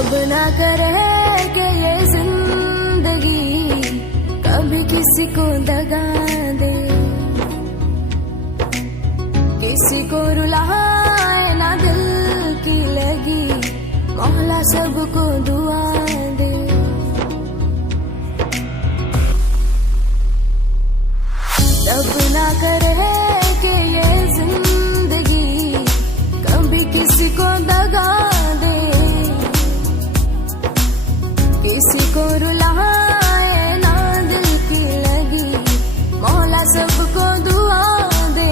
रब ना करे कि ये जिंदगी कभी किसी को दगा दे, किसी को रुलाए ना दिल की लगी, मौला सबको दुआ दे। रब ना करे कि ये जिंदगी कभी किसी को दगा दे, किसी को रुलाए ना दिल की लगी, मौला सबको दुआ दे।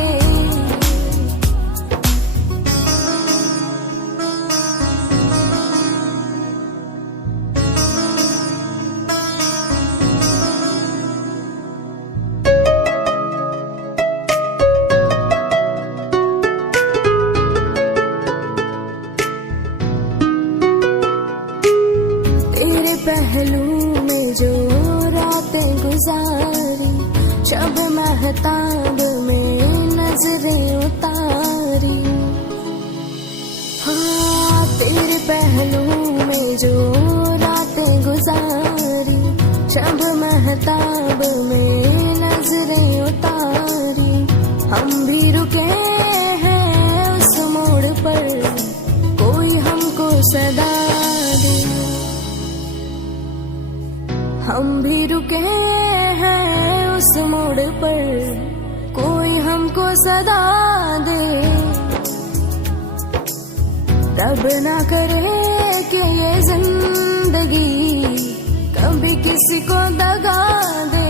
तेरे पहलू में जो रातें गुजारी, शब महताब में नजरें उतारी। हाँ, तेरे पहलू में जो रातें गुजारी, शब महताब में नजरें उतारी। हम भी रुके हैं उस मोड़ पर, कोई हमको सदा दे। हम भी रुके हैं उस मोड़ पर, कोई हमको सदा दे। रब ना करे कि ये जिंदगी कभी किसी को दगा दे।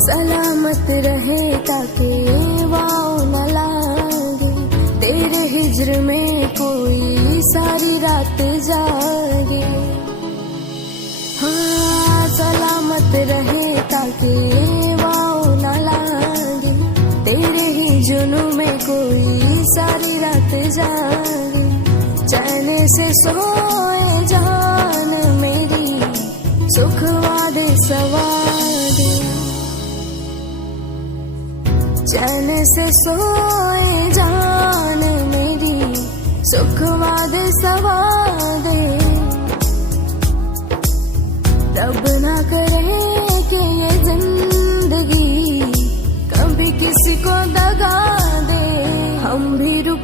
सलामत रहे ताकि वाव न लागे, तेरे हिज्र में कोई सारी रात जागे। हाँ, सलामत रहे ताकि वाव न लागे, तेरे ही जुनू में कोई सारी रात जागे। चैन से सोए जान मेरी, सुख वादे सवादे। चैन से सोए जान मेरी, सुख वादे सवादे। रब ना करे कि ये जिंदगी कभी किसी को दगा दे। हम भी रुके